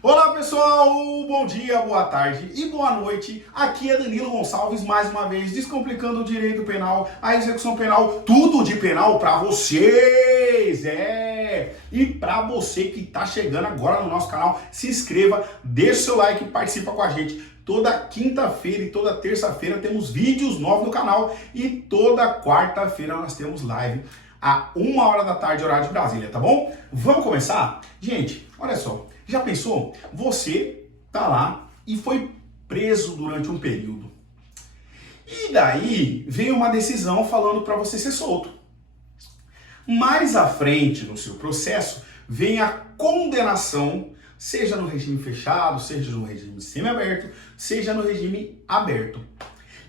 Olá pessoal, bom dia, boa tarde e boa noite. Aqui é Danilo Gonçalves, mais uma vez, descomplicando o direito penal, a execução penal, tudo de penal para vocês, E para você que tá chegando agora no nosso canal, se inscreva, deixa o seu like e participa com a gente. Toda quinta-feira e toda terça-feira temos vídeos novos no canal e toda quarta-feira nós temos live a 1h da tarde, horário de Brasília, tá bom? Vamos começar? Gente, olha só. Já pensou? Você tá lá e foi preso durante um período. E daí veio uma decisão falando para você ser solto. Mais à frente no seu processo vem a condenação, seja no regime fechado, seja no regime semiaberto, seja no regime aberto.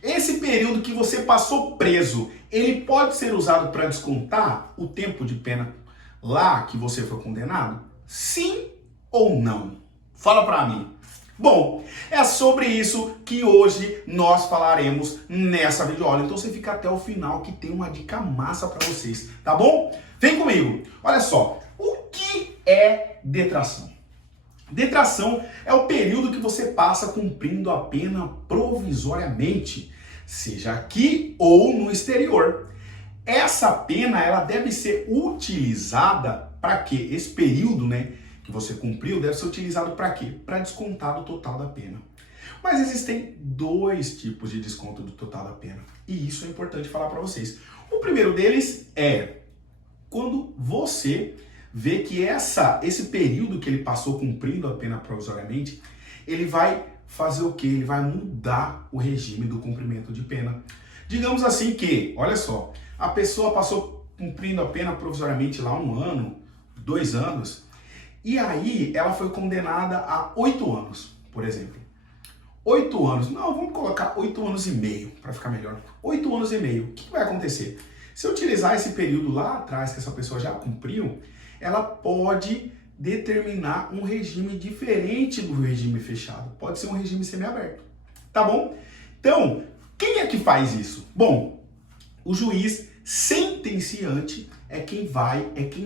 Esse período que você passou preso, ele pode ser usado para descontar o tempo de pena lá que você foi condenado? Sim ou não? Fala pra mim. Bom, é sobre isso que hoje nós falaremos nessa videoaula. Então você fica até o final que tem uma dica massa pra vocês, tá bom? Vem comigo. Olha só, o que é detração? Detração é o período que você passa cumprindo a pena provisoriamente, seja aqui ou no exterior. Essa pena, ela deve ser utilizada para quê? Esse período, que você cumpriu deve ser utilizado para quê? Para descontar do total da pena. Mas existem dois tipos de desconto do total da pena. E isso é importante falar para vocês. O primeiro deles é quando você vê que esse período que ele passou cumprindo a pena provisoriamente, ele vai fazer o quê? Ele vai mudar o regime do cumprimento de pena. Digamos assim que, olha só, a pessoa passou cumprindo a pena provisoriamente lá 1 ano, 2 anos, e aí ela foi condenada a 8 anos, por exemplo. 8 anos, não, vamos colocar 8 anos e meio, para ficar melhor. 8 anos e meio, o que vai acontecer? Se eu utilizar esse período lá atrás que essa pessoa já cumpriu, ela pode determinar um regime diferente do regime fechado. Pode ser um regime semiaberto, tá bom? Então, quem é que faz isso? Bom, o juiz sentenciante é quem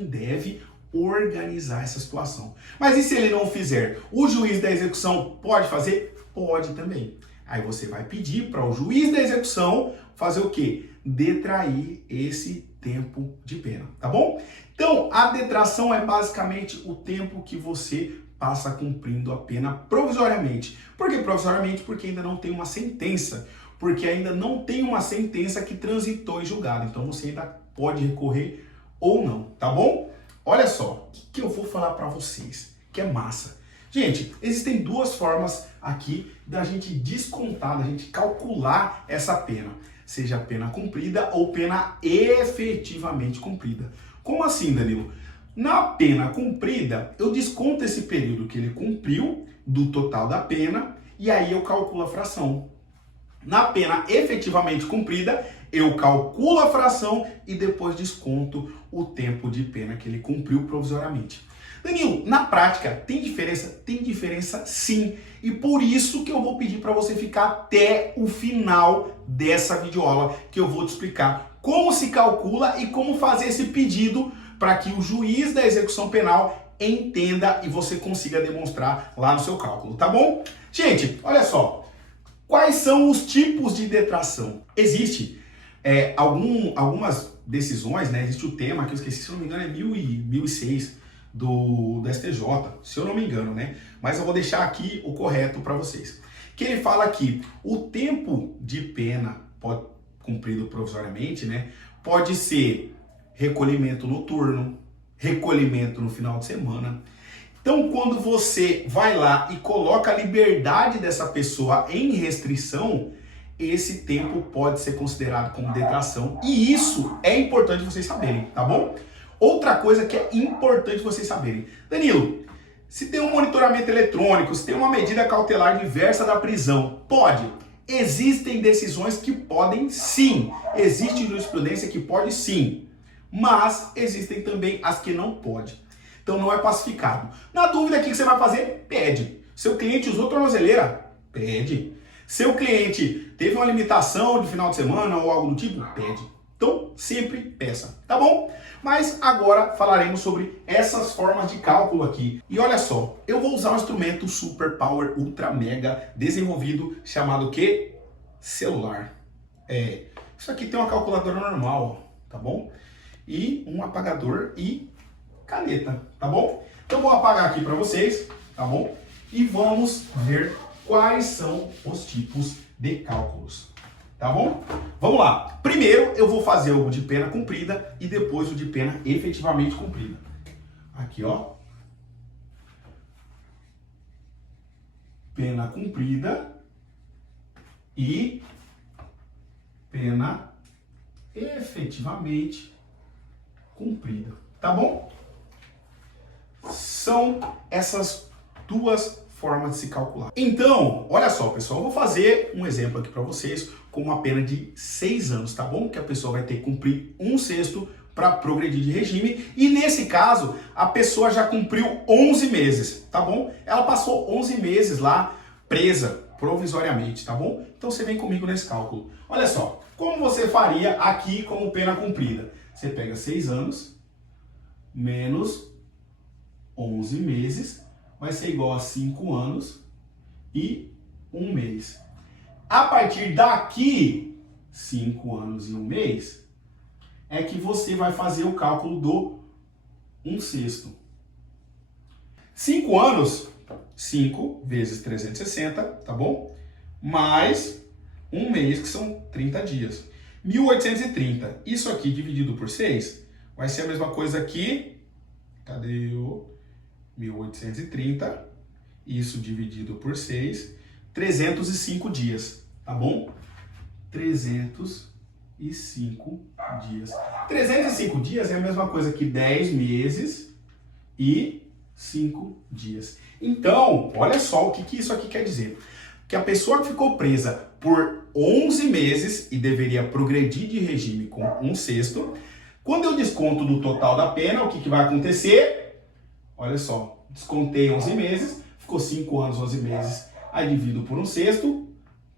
deve organizar essa situação. Mas e se ele não fizer? O juiz da execução pode fazer? Pode também. Aí você vai pedir para o juiz da execução fazer o quê? Detrair esse tempo de pena, tá bom? Então, a detração é basicamente o tempo que você passa cumprindo a pena provisoriamente. Por que provisoriamente? Porque ainda não tem uma sentença. Porque ainda não tem uma sentença que transitou em julgado. Então, você ainda pode recorrer ou não, tá bom? Olha só, o que eu vou falar para vocês, que é massa. Gente, existem duas formas aqui da gente descontar, da gente calcular essa pena. Seja pena cumprida ou pena efetivamente cumprida. Como assim, Danilo? Na pena cumprida, eu desconto esse período que ele cumpriu do total da pena e aí eu calculo a fração. Na pena efetivamente cumprida, eu calculo a fração e depois desconto o tempo de pena que ele cumpriu provisoriamente. Danilo, na prática, tem diferença? Tem diferença sim. E por isso que eu vou pedir para você ficar até o final dessa videoaula, que eu vou te explicar como se calcula e como fazer esse pedido para que o juiz da execução penal entenda e você consiga demonstrar lá no seu cálculo, tá bom? Gente, olha só. Quais são os tipos de detração? Existe algumas decisões, existe o tema que eu esqueci, se eu não me engano é 1006 do STJ, se eu não me engano, Mas eu vou deixar aqui o correto para vocês. Que ele fala que o tempo de pena cumprido provisoriamente, pode ser recolhimento noturno, recolhimento no final de semana. Então, quando você vai lá e coloca a liberdade dessa pessoa em restrição, esse tempo pode ser considerado como detração. E isso é importante vocês saberem, tá bom? Outra coisa que é importante vocês saberem. Danilo, se tem um monitoramento eletrônico, se tem uma medida cautelar diversa da prisão, pode? Existem decisões que podem sim. Existe jurisprudência que pode sim. Mas existem também as que não pode. Então não é pacificado. Na dúvida, o que você vai fazer? Pede. Seu cliente usou tornozeleira? Pede. Seu cliente teve uma limitação de final de semana ou algo do tipo? Pede. Então, sempre peça, tá bom? Mas agora falaremos sobre essas formas de cálculo aqui. E olha só, eu vou usar um instrumento Super Power Ultra Mega desenvolvido chamado que? Celular. Isso aqui tem uma calculadora normal, tá bom? E um apagador e caneta, tá bom? Então vou apagar aqui para vocês, tá bom? E vamos ver quais são os tipos de cálculos, tá bom? Vamos lá. Primeiro eu vou fazer o de pena comprida e depois o de pena efetivamente comprida. Aqui, ó. Pena comprida e pena efetivamente cumprida, tá bom? São essas duas formas de se calcular. Então, olha só, pessoal, eu vou fazer um exemplo aqui para vocês com uma pena de 6 anos, tá bom? Que a pessoa vai ter que cumprir 1/6 para progredir de regime, e nesse caso, a pessoa já cumpriu 11 meses, tá bom? Ela passou 11 meses lá presa provisoriamente, tá bom? Então você vem comigo nesse cálculo. Olha só, como você faria aqui como pena cumprida? Você pega 6 anos menos 11 meses, vai ser igual a 5 anos e 1 mês. A partir daqui, 5 anos e 1 mês, é que você vai fazer o cálculo do 1/6. 5 anos, 5 vezes 360, tá bom? Mais 1 mês, que são 30 dias. 1830. Isso aqui dividido por 6 vai ser a mesma coisa aqui. Cadê o 1830? Isso dividido por 6. 305 dias, tá bom? 305 dias. 305 dias é a mesma coisa que 10 meses e 5 dias. Então, olha só o que isso aqui quer dizer. Que a pessoa que ficou presa por 11 meses e deveria progredir de regime com 1/6, quando eu desconto do total da pena, o que vai acontecer? Olha só, descontei 11 meses, ficou 5 anos, 11 meses, aí divido por 1/6,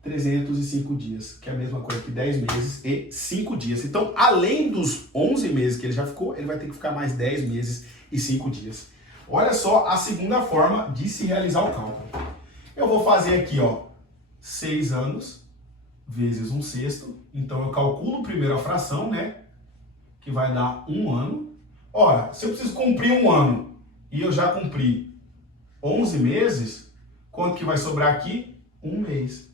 305 dias, que é a mesma coisa que 10 meses e 5 dias. Então, além dos 11 meses que ele já ficou, ele vai ter que ficar mais 10 meses e 5 dias. Olha só a segunda forma de se realizar o cálculo. Eu vou fazer aqui, ó, 6 anos vezes 1/6. Então, eu calculo primeiro a fração, né? Que vai dar 1 ano. Ora, se eu preciso cumprir 1 ano e eu já cumpri 11 meses, quanto que vai sobrar aqui? 1 mês.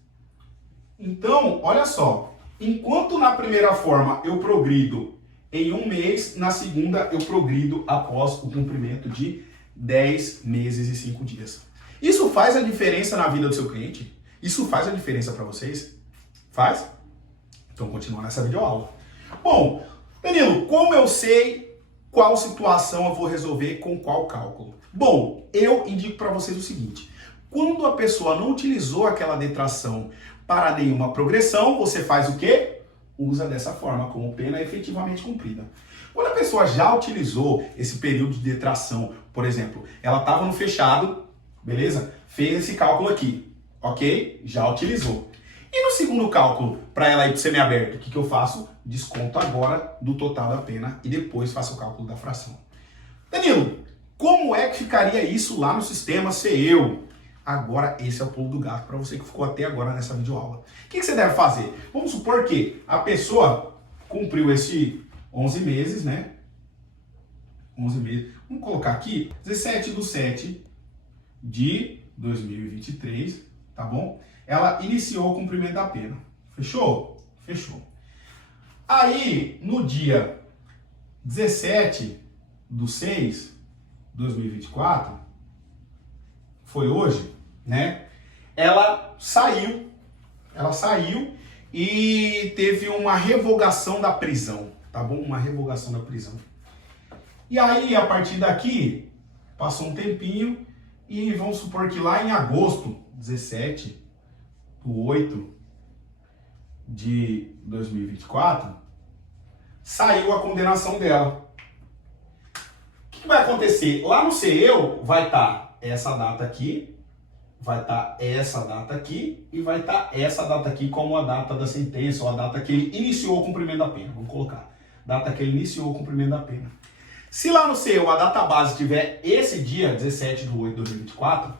Então, olha só. Enquanto na primeira forma eu progrido em 1 mês, na segunda eu progrido após o cumprimento de 10 meses e 5 dias. Isso faz a diferença na vida do seu cliente? Isso faz a diferença para vocês? Faz? Então continua nessa videoaula. Bom, Danilo, como eu sei qual situação eu vou resolver com qual cálculo? Bom, eu indico para vocês o seguinte. Quando a pessoa não utilizou aquela detração para nenhuma progressão, você faz o quê? Usa dessa forma, como pena efetivamente cumprida. Quando a pessoa já utilizou esse período de detração, por exemplo, ela estava no fechado, beleza? Fez esse cálculo aqui, ok? Já utilizou. E no segundo cálculo, para ela ir para o semiaberto, o que eu faço? Desconto agora do total da pena e depois faço o cálculo da fração. Danilo, como é que ficaria isso lá no sistema se eu? Agora esse é o pulo do gato para você que ficou até agora nessa videoaula. O que você deve fazer? Vamos supor que a pessoa cumpriu esse 11 meses, né? 11 meses. Vamos colocar aqui 17/7/2023, tá bom? Ela iniciou o cumprimento da pena. Fechou? Fechou. Aí, no dia 17/6/2024, foi hoje, né? Ela saiu e teve uma revogação da prisão, tá bom? Uma revogação da prisão. E aí, a partir daqui, passou um tempinho e vamos supor que lá em agosto, 17/8/2024, saiu a condenação dela. O que vai acontecer? Lá no CEU vai estar essa data aqui, vai estar essa data aqui e vai estar essa data aqui como a data da sentença ou a data que ele iniciou o cumprimento da pena. Vamos colocar. Data que ele iniciou o cumprimento da pena. Se lá no seu a data base tiver esse dia, 17/8/2024,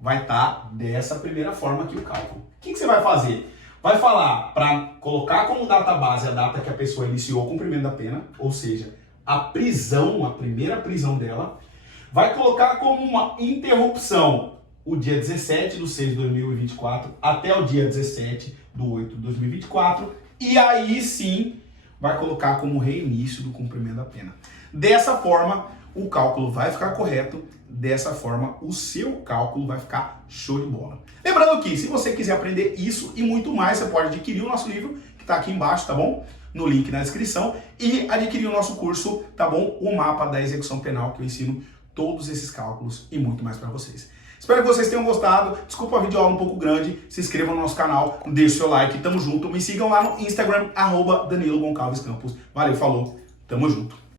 vai estar dessa primeira forma aqui o cálculo. O que você vai fazer? Vai falar para colocar como data base a data que a pessoa iniciou o cumprimento da pena, ou seja, a prisão, a primeira prisão dela. Vai colocar como uma interrupção o dia 17/6/2024 até o dia 17/8/2024 e aí sim vai colocar como reinício do cumprimento da pena. Dessa forma, o cálculo vai ficar correto, dessa forma, o seu cálculo vai ficar show de bola. Lembrando que, se você quiser aprender isso e muito mais, você pode adquirir o nosso livro, que está aqui embaixo, tá bom? No link na descrição, e adquirir o nosso curso, tá bom? O mapa da execução penal, que eu ensino todos esses cálculos e muito mais para vocês. Espero que vocês tenham gostado. Desculpa a videoaula um pouco grande. Se inscrevam no nosso canal, deixe o seu like, tamo junto. Me sigam lá no Instagram, @Danilo Goncalves Campos. Valeu, falou, tamo junto.